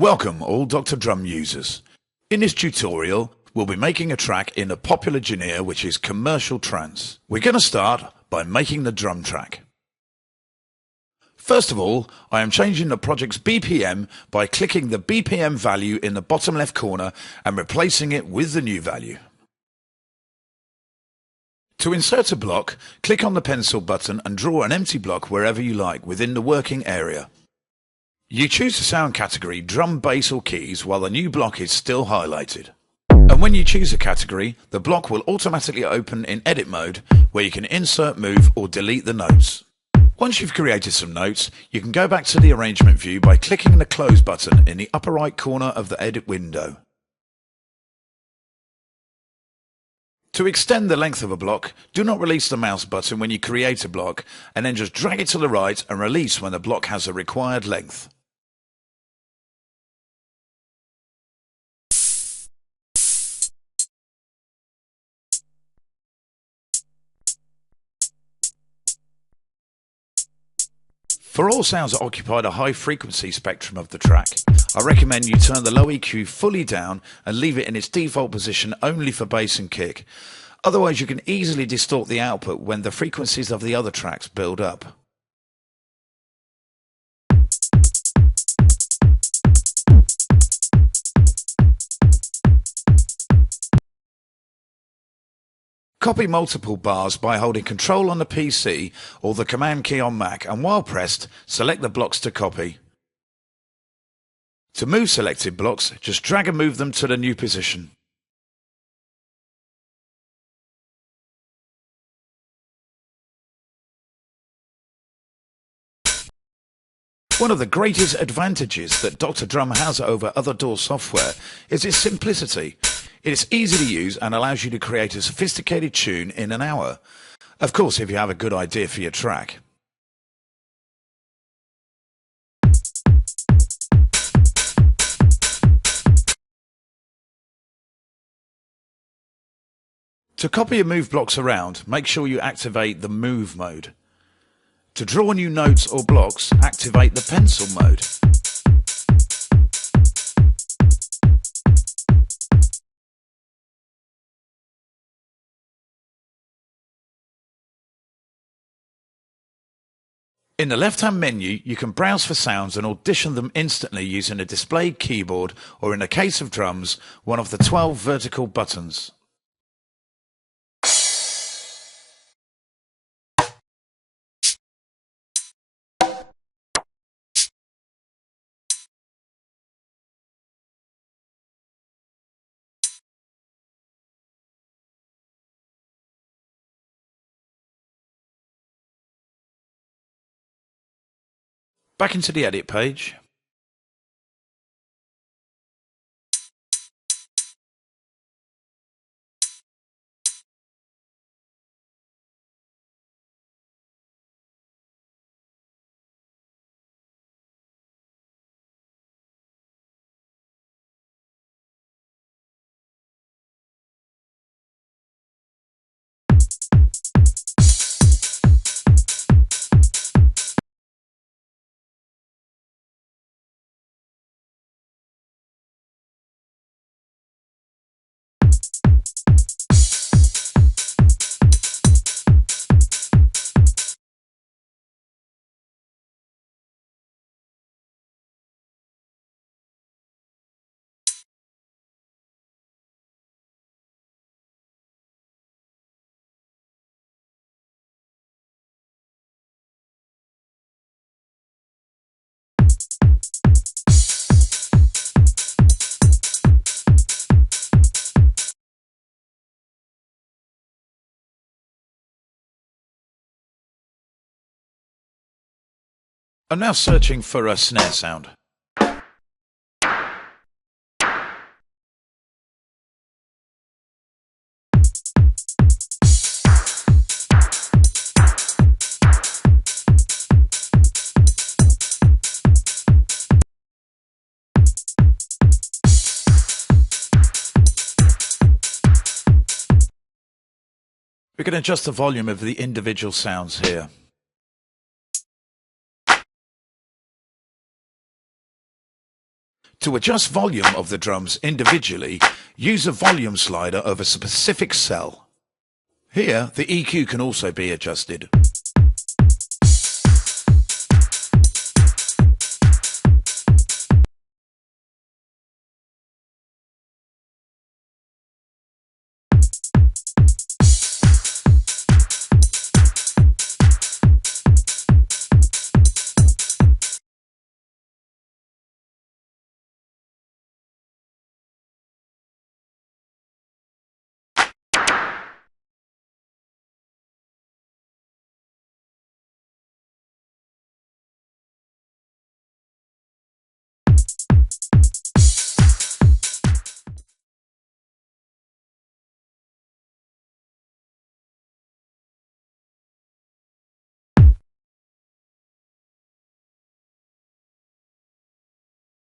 Welcome all Dr. Drum users. In this tutorial, we'll be making a track in a popular genre which is commercial trance. We're going to start by making the drum track. First of all, I am changing the project's BPM by clicking the BPM value in the bottom left corner and replacing it with the new value. To insert a block, click on the pencil button and draw an empty block wherever you like within the working area. You choose the sound category drum, bass or keys while the new block is still highlighted. And when you choose a category, the block will automatically open in edit mode where you can insert, move or delete the notes. Once you've created some notes, you can go back to the arrangement view by clicking the close button in the upper right corner of the edit window. To extend the length of a block, do not release the mouse button when you create a block and then just drag it to the right and release when the block has the required length. For all sounds that occupy the high frequency spectrum of the track, I recommend you turn the low EQ fully down and leave it in its default position only for bass and kick. Otherwise you can easily distort the output when the frequencies of the other tracks build up. Copy multiple bars by holding Control on the PC or the Command key on Mac, and while pressed, select the blocks to copy. To move selected blocks, just drag and move them to the new position. One of the greatest advantages that Dr. Drum has over other DAW software is its simplicity. It is easy to use and allows you to create a sophisticated tune in an hour. Of course, if you have a good idea for your track. To copy and move blocks around, make sure you activate the Move mode. To draw new notes or blocks, activate the Pencil mode. In the left-hand menu, you can browse for sounds and audition them instantly using a displayed keyboard or, in the case of drums, one of the 12 vertical buttons. Back into the edit page. I'm now searching for a snare sound. We can adjust the volume of the individual sounds here. To adjust volume of the drums individually, use the volume slider of a specific cell. Here, the EQ can also be adjusted.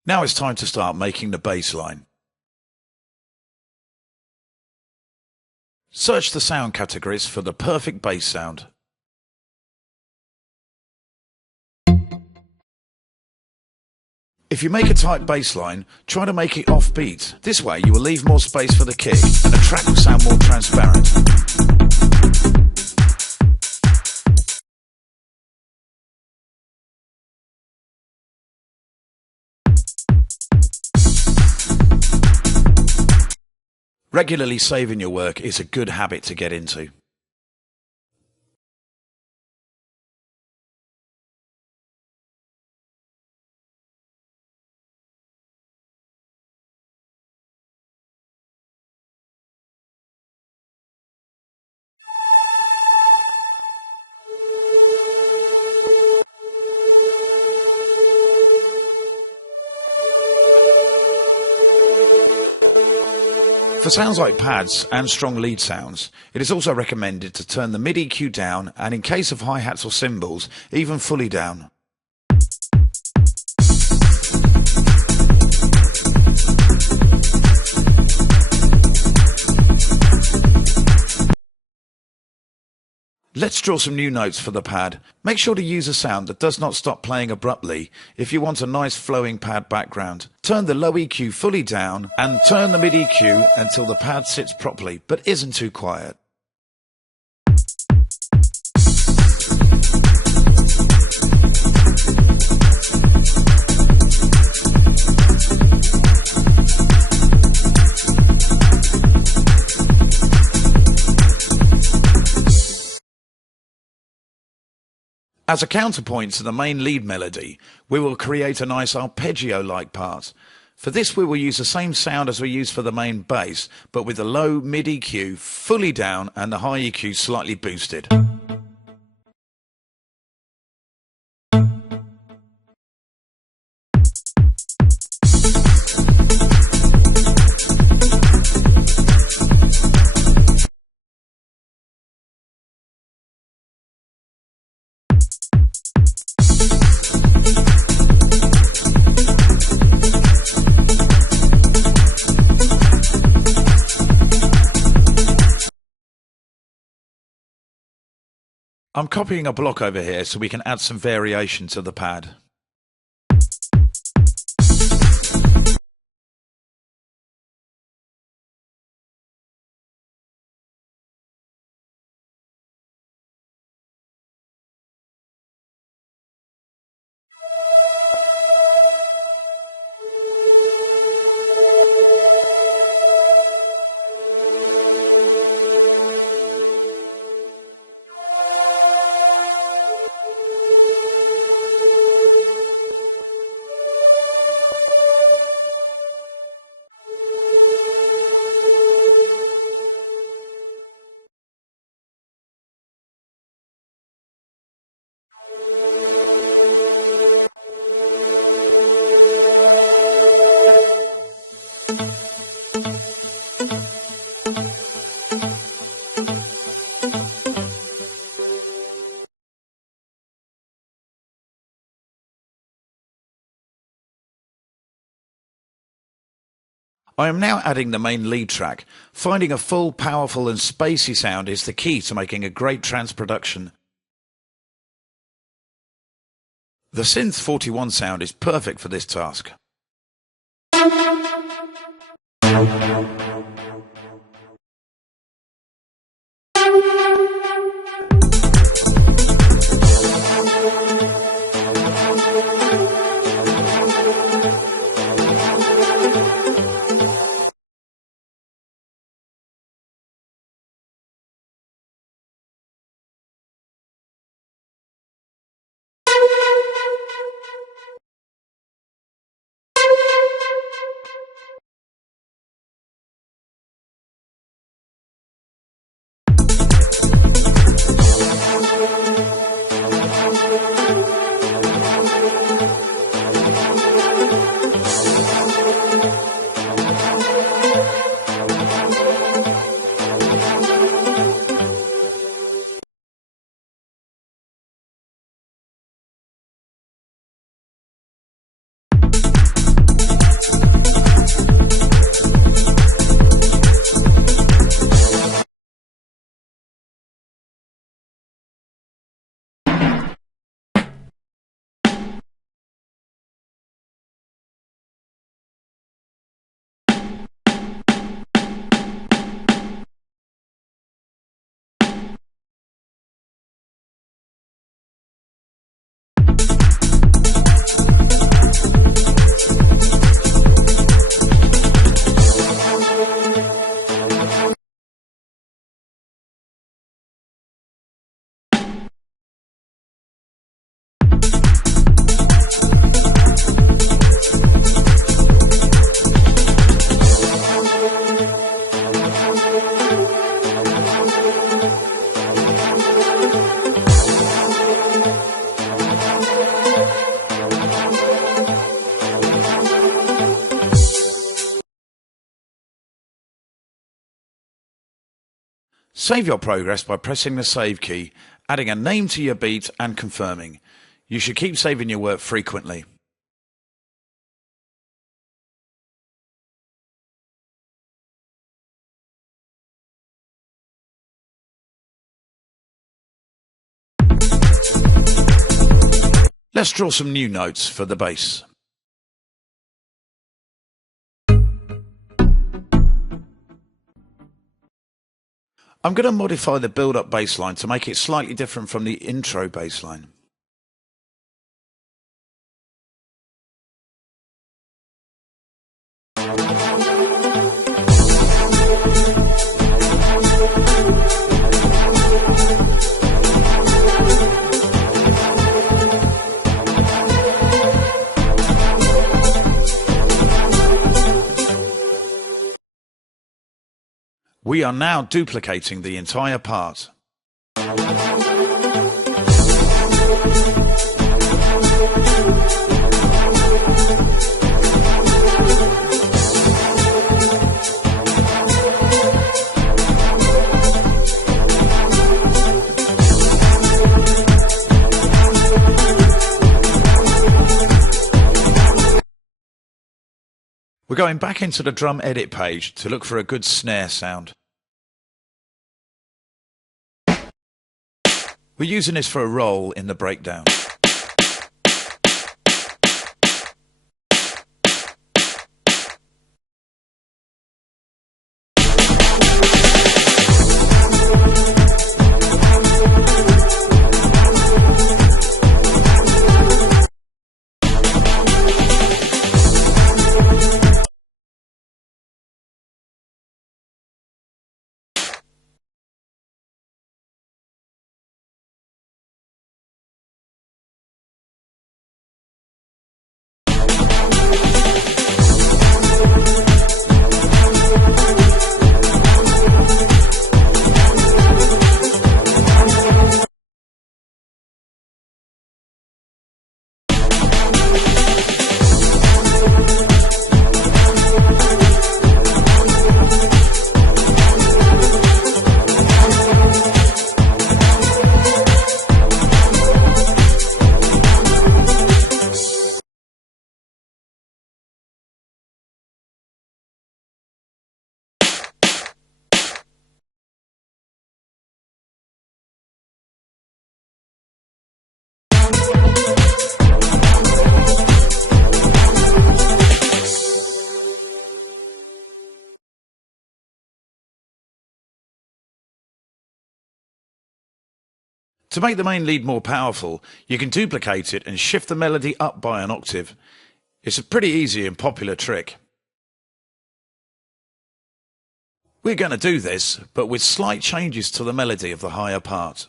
Now it's time to start making the bass line. Search the sound categories for the perfect bass sound. If you make a tight bass line, try to make it offbeat. This way you will leave more space for the kick and the track will sound more transparent. Regularly saving your work is a good habit to get into. For sounds like pads and strong lead sounds, it is also recommended to turn the mid-EQ down and in case of hi-hats or cymbals, even fully down. Let's draw some new notes for the pad. Make sure to use a sound that does not stop playing abruptly if you want a nice flowing pad background. Turn the low EQ fully down and turn the mid EQ until the pad sits properly but isn't too quiet. As a counterpoint to the main lead melody, we will create a nice arpeggio-like part. For this we will use the same sound as we use for the main bass, but with the low mid EQ fully down and the high EQ slightly boosted. I'm copying a block over here so we can add some variation to the pad. I am now adding the main lead track. Finding a full, powerful and spacey sound is the key to making a great trance production. The Synth 41 sound is perfect for this task. Save your progress by pressing the save key, adding a name to your beat and confirming. You should keep saving your work frequently. Let's draw some new notes for the bass. I'm going to modify the build-up bass line to make it slightly different from the intro bass line. We are now duplicating the entire part. We're going back into the drum edit page to look for a good snare sound. We're using this for a roll in the breakdown. To make the main lead more powerful, you can duplicate it and shift the melody up by an octave. It's a pretty easy and popular trick. We're going to do this, but with slight changes to the melody of the higher part.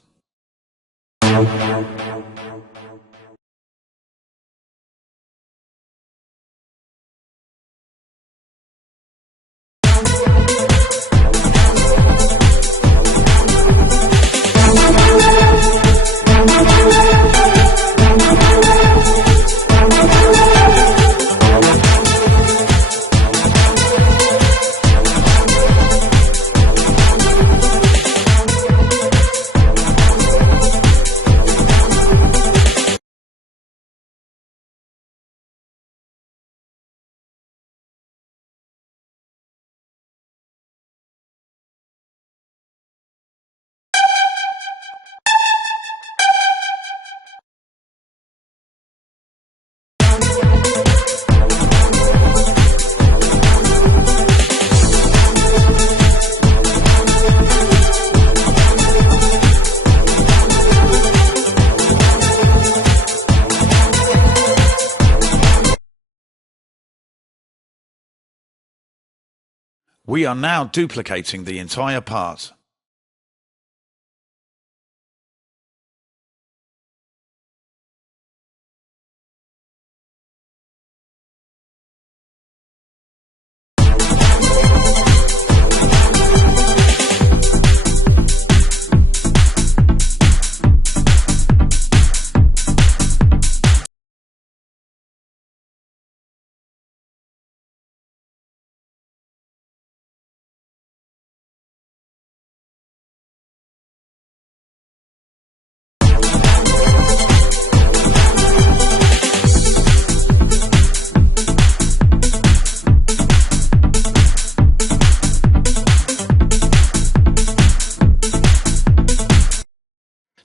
We are now duplicating the entire part.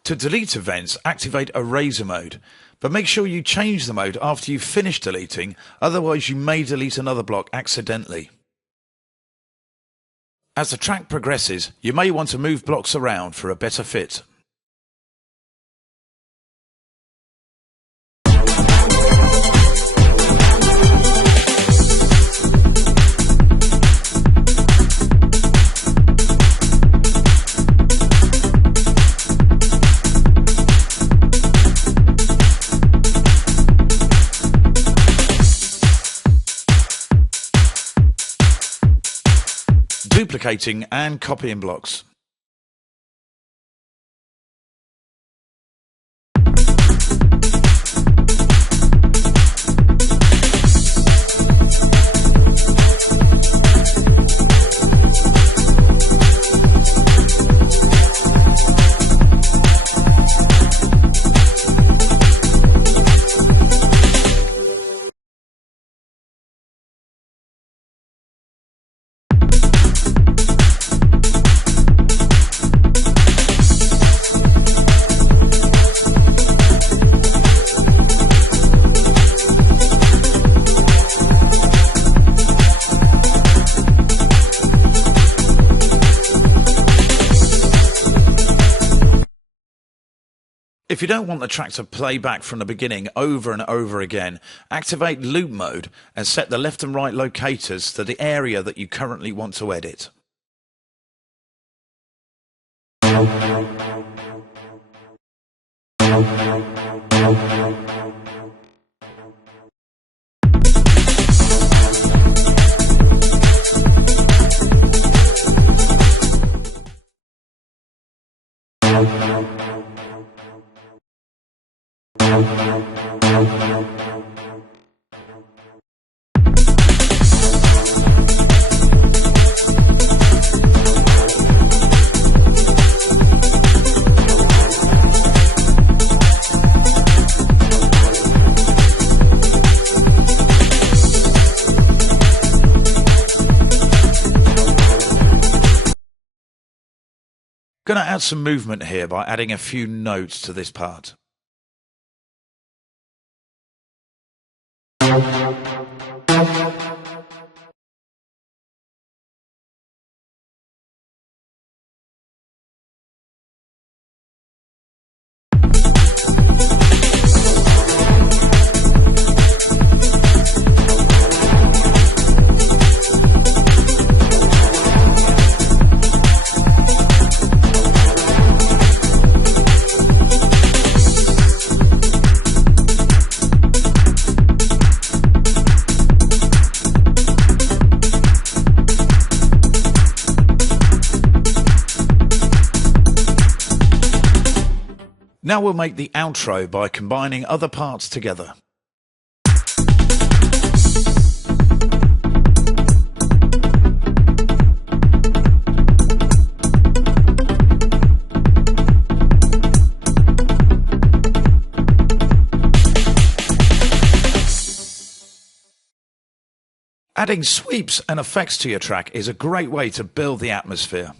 To delete events, activate Eraser mode, but make sure you change the mode after you've finished deleting, otherwise you may delete another block accidentally. As the track progresses, you may want to move blocks around for a better fit. Duplicating and copying blocks. If you don't want the track to play back from the beginning over and over again, activate loop mode and set the left and right locators to the area that you currently want to edit. Going to add some movement here by adding a few notes to this part. Now we'll make the outro by combining other parts together. Adding sweeps and effects to your track is a great way to build the atmosphere.